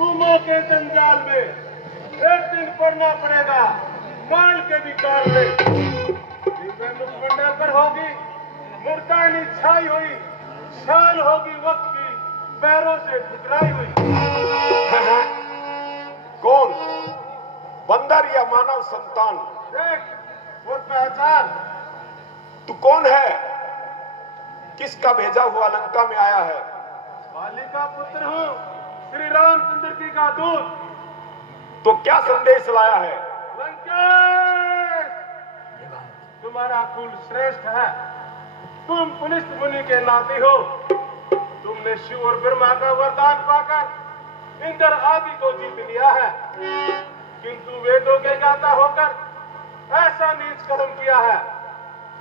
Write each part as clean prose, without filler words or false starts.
तुमों के जंजाल में एक दिन पड़ना पड़ेगा, काल के भी काल में। मुखमंडल पर होगी मुर्दानी छाई हुई, शान होगी वक्त की पैरों से ठुकराई हुई। कौन, बंदर या मानव संतान? देख वो पहचान। तू कौन है? किसका भेजा हुआ लंका में आया है? बाली का पुत्र हूँ, श्री रामचंद्र जी का दूत। तो क्या संदेश लाया है? लंकेश, तुम्हारा कुल श्रेष्ठ है, तुम पुनित मुनि के नाती हो। तुमने शिव और ब्रह्मा का वरदान पाकर इंद्र आदि को जीत लिया है, किंतु वेदों के ज्ञाता होकर ऐसा नीच कर्म किया है।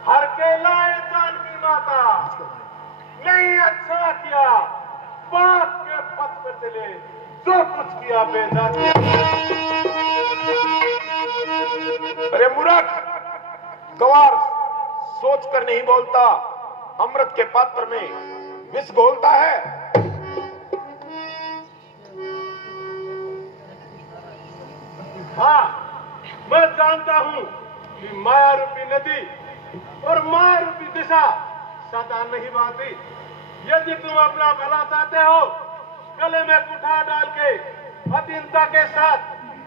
हर के लाए जानकी माता, नहीं अच्छा किया, पाप के पथ पर चले, जो कुछ किया बेजा किया। अरे मूर्ख, गवार सोच कर नहीं बोलता, अमृत के पात्र में विष घोलता है। हाँ, मैं जानता हूँ कि माया रूपी नदी और माया रूपी दिशा सदा नहीं बहती। यदि तुम अपना भला चाहते हो, गले में कुठार डाल के अधीनता के साथ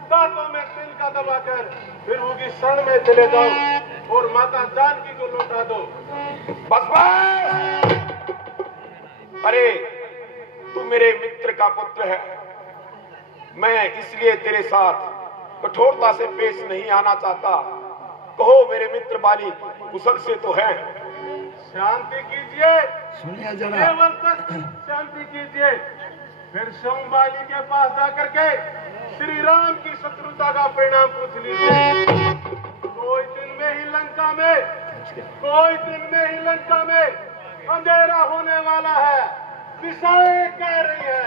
दांतों में तिल का दबाकर फिर उनकी शरण में चले जाओ और माता जानकी को लौटा दो। बस बस। अरे तू मेरे मित्र का पुत्र है, मैं इसलिए तेरे साथ कठोरता से पेश नहीं आना चाहता। कहो मेरे मित्र बाली कुशल से तो है? शांति कीजिए, सुनिए जरा, केवल तक शांति कीजिए। फिर सोमबाली के पास जाकर के श्री राम की शत्रुता का परिणाम पूछ लीजिए। कोई दिन में ही लंका में अंधेरा होने वाला है, दिशाएं कह रही है,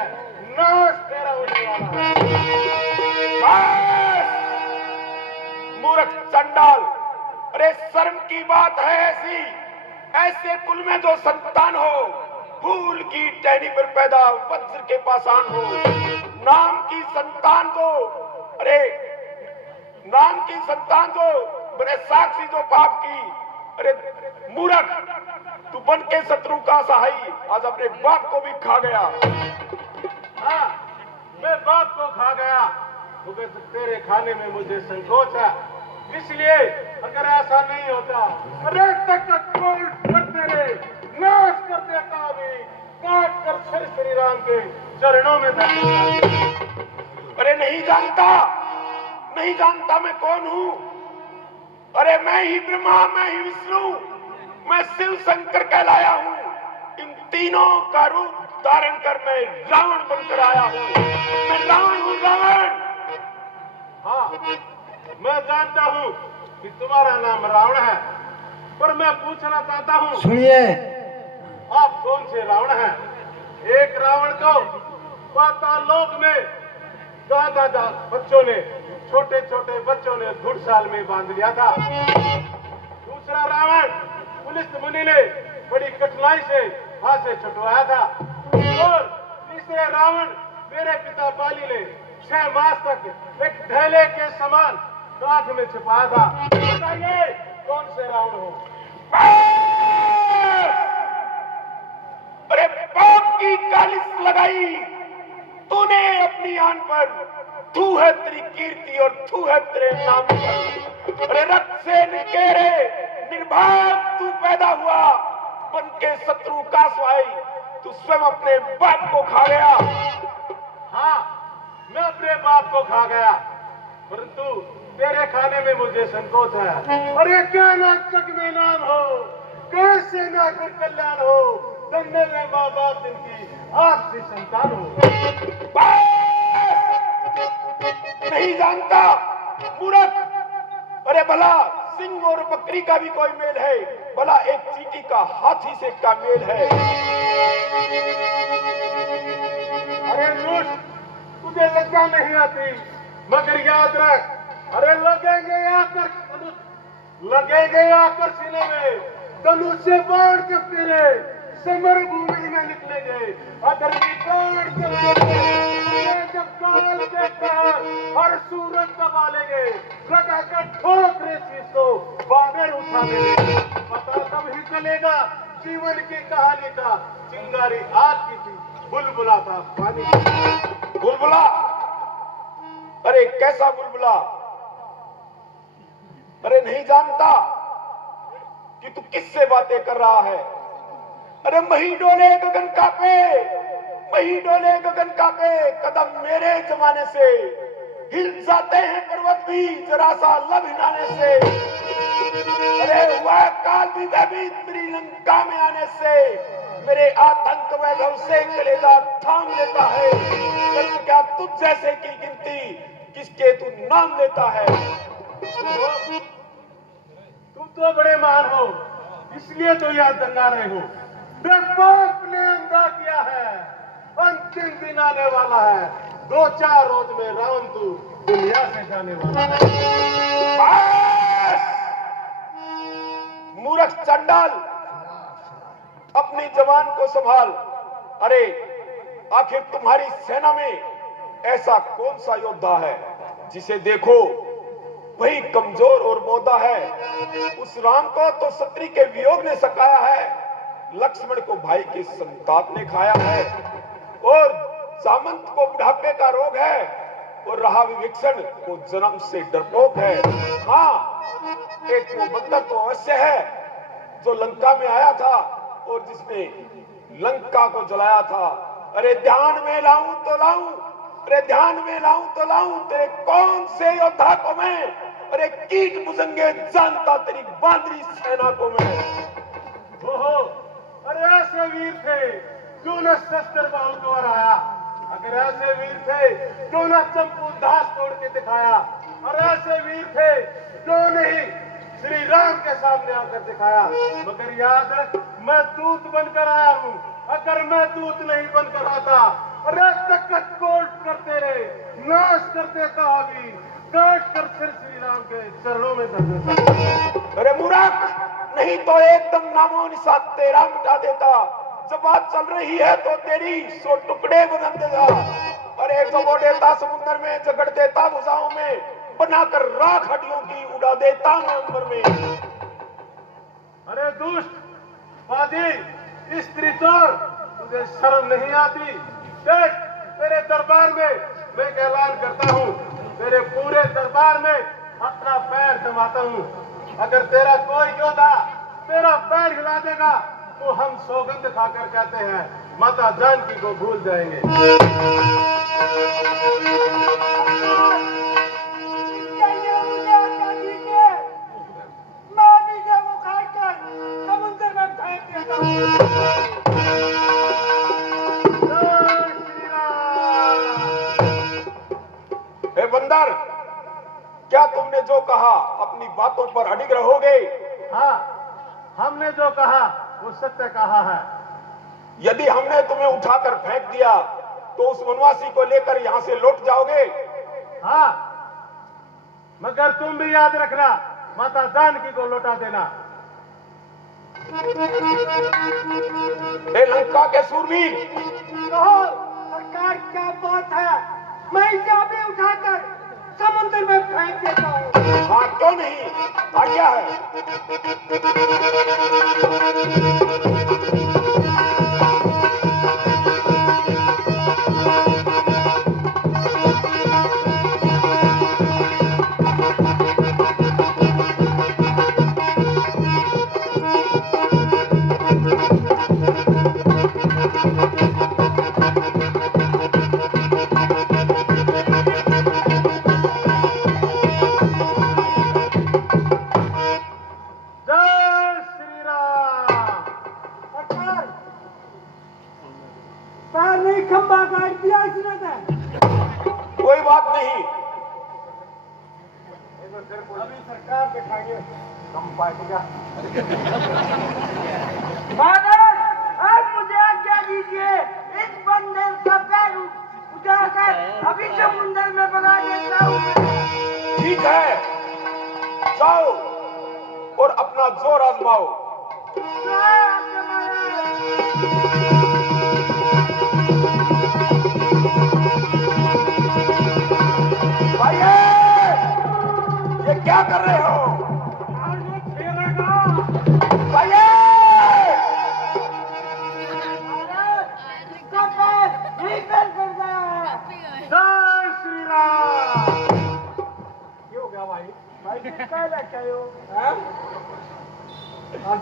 नाश तेरा होने वाला है। मूर्ख चंडाल, अरे शर्म की बात है ऐसी, ऐसे कुल में जो संतान हो, फूल की टहनी पर पैदा वज्र के पाषाण हो, नाम की संतान दो, अरे नाम की संतान दो, बड़े साक्षी जो पाप की। अरे मूर्ख, तू बन के शत्रु का सहाई आज अपने बाप को भी खा गया। हाँ, मैं बाप को खा गया, क्योंकि तेरे खाने में मुझे संकोच है। इसलिए अगर ऐसा नहीं होता, अरे तक तेरे नाश कर देता, अभी काट कर श्री राम के चरणों में धर देता। अरे नहीं जानता मैं कौन हूँ? अरे मैं ही ब्रह्मा, मैं ही विष्णु, मैं शिव शंकर कहलाया हूँ। इन तीनों का रूप धारण कर मैं रावण बनकर आया हूँ। मैं रावण हूँ, रावण। हाँ, मैं जानता हूँ कि तुम्हारा नाम रावण है, पर मैं पूछना चाहता हूँ, सुनिए, आप कौन से रावण हैं? एक रावण को पाताल लोक में दादा बच्चों ने, छोटे छोटे बच्चों ने घुड़साल में बांध लिया था। दूसरा रावण पुलिस मुनि ने बड़ी कठिनाई से हाथ से छुटवाया था। और तीसरे रावण मेरे पिता बाली ने 6 मास तक एक ढेले के समान काठ में छिपाया था। बताइए कौन से रावण हो? अरे पाप की कालिश लगाई तूने अपनी आन पर, तू है तेरी कीर्ति और तू है तेरे नाम पर। अरे रक्त से निकेरे निर्भाग तू पैदा हुआ, बन के शत्रु का स्वाई तू स्वयं अपने बाप को खा गया। हाँ, मैं अपने बाप को खा गया, परंतु तेरे खाने में मुझे संकोच है। अरे क्या नाचक में नाम हो, कैसे ना कर कल्याण हो, धन्य में माँ बाप जिनकी आपसी संतान हो। नहीं जानता मूर्ख। अरे भला सिंह और बकरी का भी कोई मेल है? भला एक चींटी का हाथी से क्या मेल है? अरे मूर्ख, तुझे लज्जा नहीं आती, मगर याद रख, अरे लगेंगे आकर सीने में, धनुष से बाढ़ जब तेरे समर भूमि में निकलेंगे, अधर्मी बाढ़ जब और सूरज दबा लेंगे, लगा कर ठोक रे शीश को बादल उठा लेंगे। पता तब ही चलेगा जीवन की कहानी का, चिंगारी आग की थी, बुलबुला था पानी की। बुलबुला? अरे कैसा बुलबुला? अरे नहीं जानता कि तू किससे बातें कर रहा है? अरे मही डोले गगन कापे, मही डोले गगन कापे, कदम मेरे जमाने से हिल जाते हैं पर्वत भी जरा सा लब हिलाने से। अरे हुआ काल भी भयभीत मेरी लंका में आने से, मेरे आतंक वैभव से कलेजा थाम लेता है। पर क्या तुझ जैसे की गिनती किसके तू नाम लेता है? तुम तो बड़े महान हो, इसलिए तो याद दंगा रहे हो। बेवकूफ ने अंधा किया है, अंतिम दिन आने वाला है, 2-4 रोज में रावण तू दुनिया से जाने वाला है। बस! मूर्ख चंडाल, अपनी जवान को संभाल। अरे आखिर तुम्हारी सेना में ऐसा कौन सा योद्धा है जिसे देखो वही कमजोर और बोधा है? उस राम को तो सत्री के वियोग ने सकाया है, लक्ष्मण को भाई के संताप ने खाया है, और सामंत को बुढ़ापे का रोग है, और रहा विभीषण को जन्म से डरपोक है। हाँ, एक वो बंदर तो अवश्य है जो लंका में आया था और जिसने लंका को जलाया था। अरे ध्यान में लाऊं तो लाऊं, अरे ध्यान में लाऊं तो लाऊं तेरे कौन से योद्धा को मैं? अरे कीट भुजंगे जानता तेरी बांदरी सेना को मैं। ओहो, अरे ऐसे वीर थे क्यों न शस्त्र बाहु को हराया? अगर ऐसे वीर थे क्यों न चंपू दास तोड़ के दिखाया? और ऐसे वीर थे क्यों नहीं श्री राम के सामने आकर दिखाया? मगर याद रख, मैं दूत बनकर आया हूँ। अगर मैं दूत नहीं बनकर आता, अरे तकत कोट करते रहे, नाश करते कहा भी, काट कर सिर श्री राम के चरणों में धर देता। अरे मूर्ख, नहीं तो एकदम नामो निशान तेरा मिटा देता। जब बात चल रही है तो तेरी 100 टुकड़े बदल देगा। अरे जबो देता समुद्र में, जगड़ देता भुजाओं में, बनाकर राख हड्डियों की उड़ा देता मैं अंबर में। अरे दुष्ट बाजी, स्त्री चोर, तुझे शर्म नहीं आती? देख, तेरे दरबार में मैं ऐलान करता हूँ, तेरे पूरे दरबार में अपना पैर जमाता हूँ। अगर तेरा कोई योद्धा तेरा पैर हिला देगा तो हम सौगंध खाकर कहते हैं माता जानकी को भूल जाएंगे। समुद्र में फेंक देता हूँ। हे बंदर, क्या तुमने जो कहा अपनी बातों पर अडिग रहोगे? हाँ, हमने जो कहा वो सत्य कहा है। यदि हमने तुम्हें उठाकर फेंक दिया तो उस वनवासी को लेकर यहाँ से लौट जाओगे? हाँ, मगर तुम भी याद रखना, माता जानकी को लौटा देना। हे लंका के सूरवीर, कहो सरकार क्या बात है, मैं इसे अभी उठाकर समुद्र में फेंक देता हूँ। हाँ क्यों नहीं, आज्ञा है। खंबा काट दिया इसने तो। कोई बात नहीं, अभी सरकार दिखाएंगे कम पाएगा। महाराज, आज मुझे आज्ञा दीजिए, इस बंदर का पैर उठाकर अभी समुद्र में भगा देता हूँ। ठीक है, जाओ और अपना जोर आजमाओ। क्या लगता है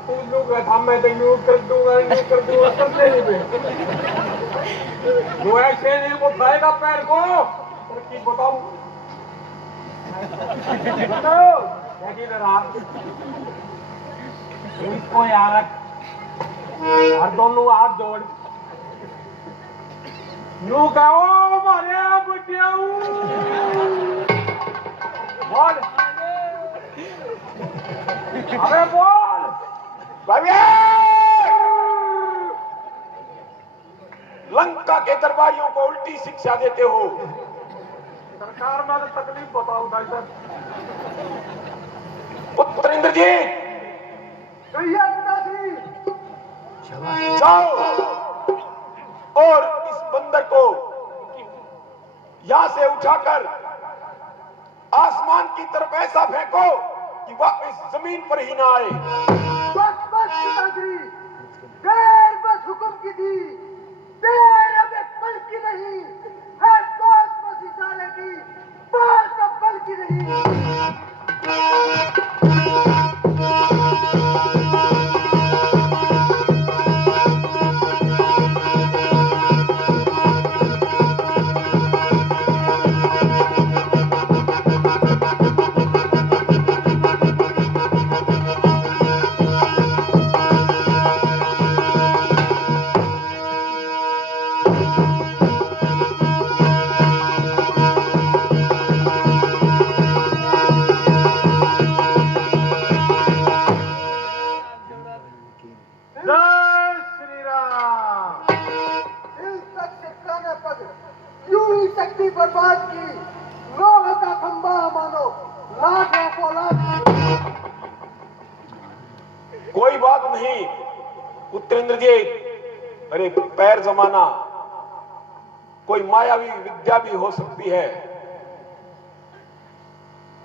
तू लोग मैं तो यूं कर दूंगा समझे नहीं वो ऐसे नहीं उठाएगा पैर को और की बताऊं बताओ क्या रहा इसको यार और दोनों हाथ जोड़ यूं कहो मारे बुटियाऊ बोल अबे बोल लंका के दरबारियों को उल्टी शिक्षा देते हो। सरकार में तो तकलीफ बताऊं भाई साहब। पुत्र इंद्रजीत भैया पिताश्री जाओ और इस बंदर को यहां से उठाकर आसमान की तरफ ऐसा फेंको कि वापस जमीन पर ही ना आए। बस पिताश्री देर बस हुक्म की थी देर अब एक पल की नहीं है बस इशारे की बात अब पल की नहीं। बर्बाद की लोह का खंभा मानो लाखों फौलाद। कोई बात नहीं पुत्रेंद्र जी। अरे पैर जमाना कोई मायावी विद्या भी हो सकती है।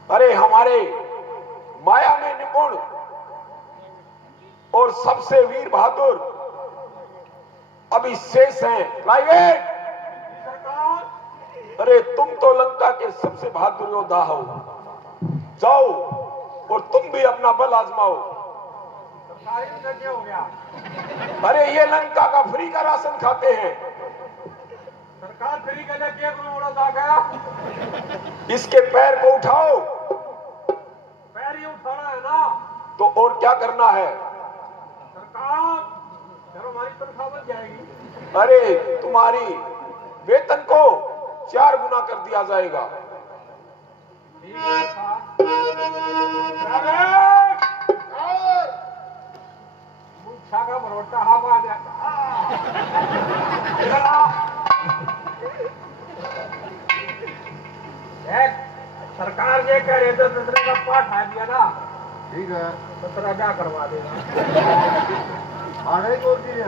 अरे हमारे माया में निपुण और सबसे वीर बहादुर अभी शेष हैं प्राइवेट। अरे तुम तो लंका के सबसे बहादुर योद्धा हो, जाओ और तुम भी अपना बल आजमाओ। हो गया अरे ये लंका का फ्री का राशन खाते हैं। सरकार फ्री का लेके आ गया। इसके पैर को उठाओ। पैर ही उठाना है ना तो और क्या करना है? सरकार चलो हमारी तनख्वाह बन जाएगी। अरे तुम्हारी वेतन को 4 गुना कर दिया जाएगा। का भरोसा हाँ आ जाता। सरकार ये कह रहे थे दूसरे का पाठ आ दिया ना, ठीक है दूसरा क्या करवा देगा। आगे बोल दीजिए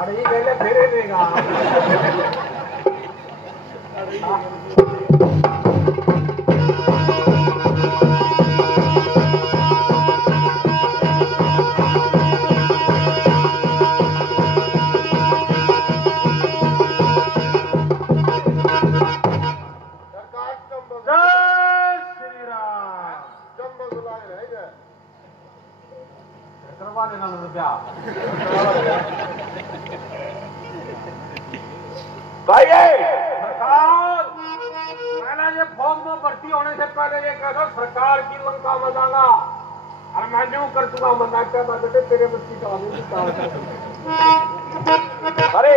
अरे पहले फेरे देगा। करवा देना रुपया। सरकार पहले ये फौज में भर्ती होने से पहले ये कह दो सरकार की लंका में जाना और मैं यूं कर दूंगा मना क्या बेटे तेरे बच्ची का अरे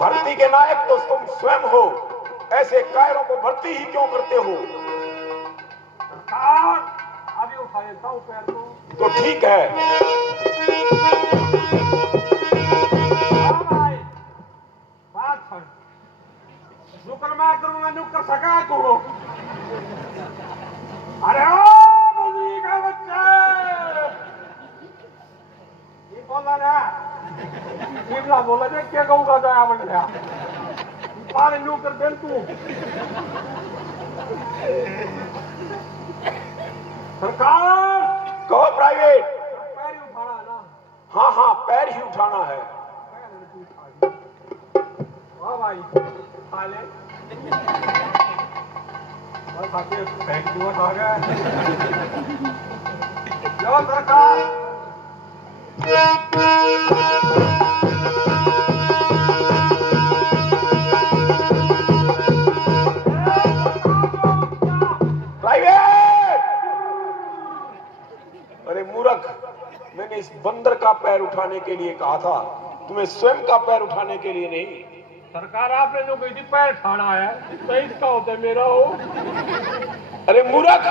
भर्ती के नायक तो तुम स्वयं हो, ऐसे कायरों को भर्ती ही क्यों करते हो? सरकार अभी उठा देता हूं पैर को। तो ठीक है। भाई बात सुन, नुकर मैं करूंगा नुकर सका तू। अरे ओ बंदी का बच्चा ये बोला ना किबला बोला दे क्या कहूंगा जाया बन गया पानी नुकर दे तू। सरकार कहो प्राइवेट। पैर ही उठाना है ना? हाँ हाँ पैर ही उठाना है। वाह भाई खा ले। बस आके फेंक दूंगा आ गया जो सरकार प्राइवेट! अरे मूर्ख, मैंने इस बंदर का पैर उठाने के लिए कहा था, तुम्हें स्वयं का पैर उठाने के लिए नहीं। सरकार आपने जो कही थी पैर खाना है सही इसका होता है मेरा हो। अरे मूर्ख,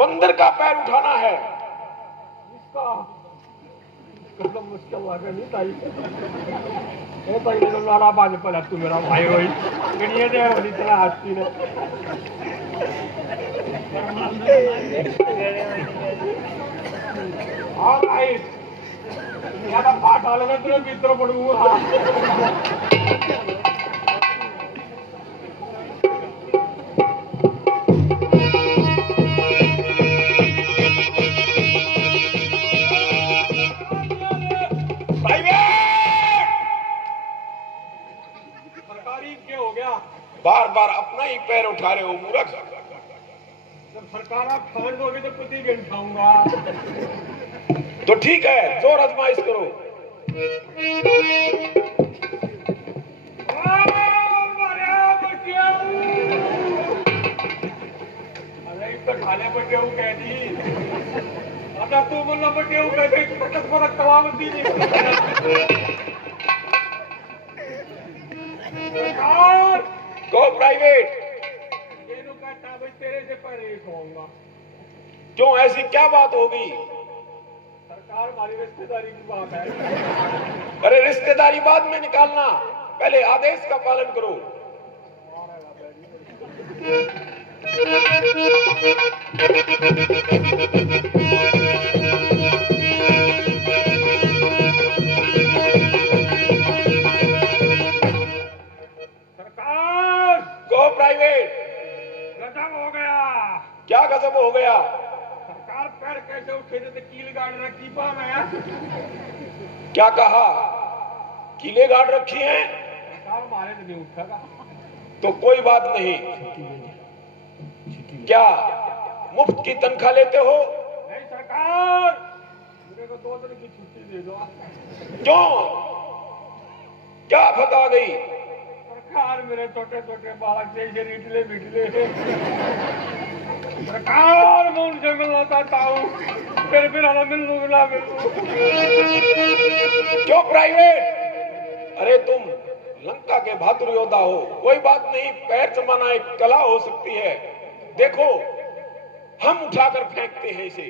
बंदर का पैर उठाना है। इसका मतलब मुश्किल लगा नहीं ताई ये ताई ने मारा बाज पर तू मेरा भाई होई गणिए दे वाली तरह हंसती ने हाँ भाई यादा पाठ डाले ना तेरे भीतर पड़ूंगा बार बार अपना ही पैर उठा रहे हो मूर्ख। जब सरकार आप खबर दोगे तो प्रतिदिन खाऊंगा। तो ठीक है, जोर आजमाइश करो। अरे तो खाने पर गेहूं कह दी अगर तू मतलब पर गेहूं कह दी पटक पटक तमाम दी गो प्राइवेट। तेरे से पहले कहूंगा क्यों, ऐसी क्या बात होगी? सरकार हमारी रिश्तेदारी की बात है। अरे रिश्तेदारी बाद में निकालना, पहले आदेश का पालन करो। सरकार गो प्राइवेट। गजब हो गया। क्या गजब हो गया? सरकार पैर कैसे उठे थे कील गाड़ रखी पा मैं क्या कहा? कीले गाड़ रखी हैं? सरकार हमारे तो नहीं उठेगा। तो कोई बात नहीं। क्या मुफ्त की तनख्वाह लेते हो? नहीं सरकार, मेरे को 2 दिन की छुट्टी दे दो। क्यों, क्या आफत आ गई? सरकार मेरे छोटे छोटे बालक जैसे रिटले बिटले सरकार मैं उनसे मिलना चाहता हूँ फिर हमें मिल लूँ ना मिल लूँ। क्यों प्राइवेट? अरे तुम लंका के बहादुर योद्धा हो, कोई बात नहीं, पैर जमाना एक कला हो सकती है। देखो हम उठाकर फेंकते हैं इसे।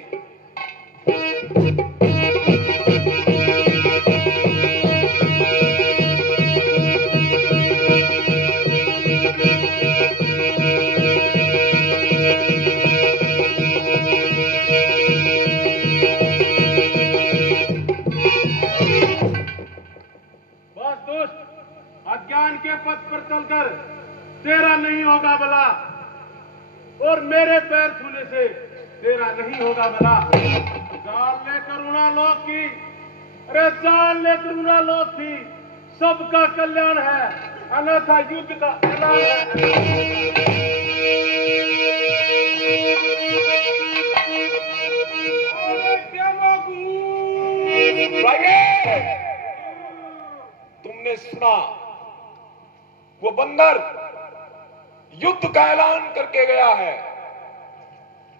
बस दोस्त, अज्ञान के पथ पर चलकर तेरा नहीं होगा भला और मेरे पैर छूने से तेरा नहीं होगा भला। जान ले करुणा लोक की, अरे जान ले करुणा लोक की, सबका कल्याण है अन्यथा युद्ध का ऐलान है। तुमने सुना, वो बंदर युद्ध का ऐलान करके गया है।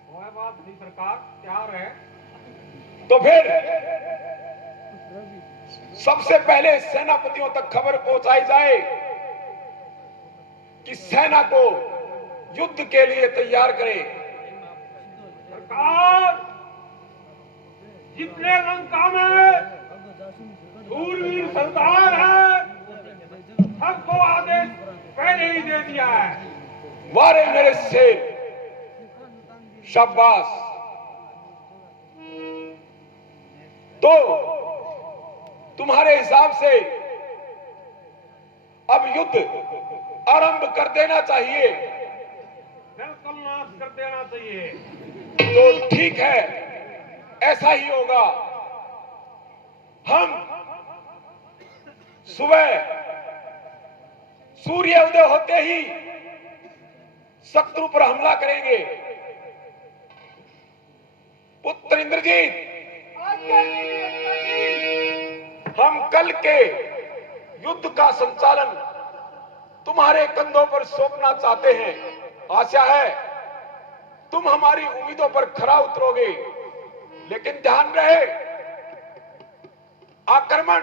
कोई बात नहीं सरकार, तैयार है। तो फिर सबसे पहले सेनापतियों तक खबर पहुंचाई जाए कि सेना को युद्ध के लिए तैयार करें। सरकार, जितने लंका में शूरवीर सरदार है सबको आदेश पहले ही दे दिया है। वारे मेरे शेर, शाबाश। तो तुम्हारे हिसाब से अब युद्ध आरंभ कर देना चाहिए। बिल्कुल नाश कर देना चाहिए। तो ठीक है, ऐसा ही होगा। हम सुबह सूर्य उदय होते ही शत्रु पर हमला करेंगे। पुत्र इंद्रजीत, आज्ञा कीजिए पिताजी। हम कल के युद्ध का संचालन तुम्हारे कंधों पर सौंपना चाहते हैं। आशा है तुम हमारी उम्मीदों पर खरा उतरोगे, लेकिन ध्यान रहे आक्रमण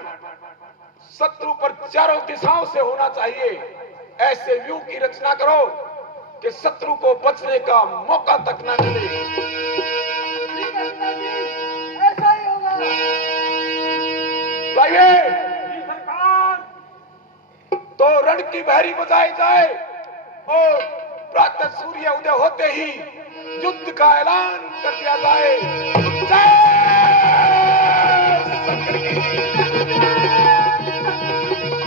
शत्रु पर चारों दिशाओं से होना चाहिए। ऐसे व्यू की रचना करो कि शत्रु को बचने का मौका तक न मिले। ठीक है पिताजी, ऐसा ही होगा। जी सरकार। तो रण की बहरी बजाई जाए और प्रातः सूर्य उदय होते ही युद्ध का ऐलान कर दिया जाए। जय शंकर की।